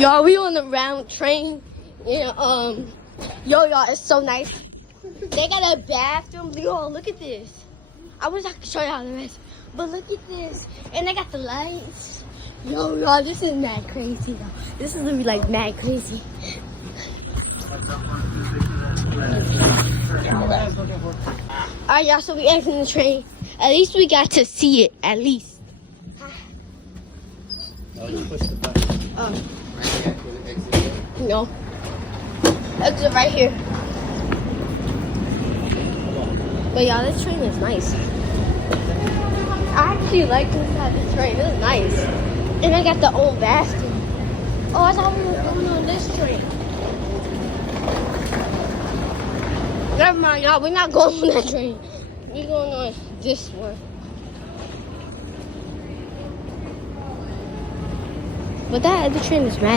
Y'all, we on the round train. Yeah, y'all, it's so nice. They got a bathroom. Yo, look at this. I wish I could show y'all the rest, but look at this. And they got the lights. Yo, y'all, this is mad crazy, though. This is gonna be like mad crazy. Alright, y'all, so we exiting the train. At least we got to see it, at least. No. Exit right here. But y'all, this train is nice. I actually like this side of the train. This is nice. And I got the old bathroom. Oh, I thought we were going on this train. Never mind, y'all. We're not going on that train. We're going on this one. But that other train is mad.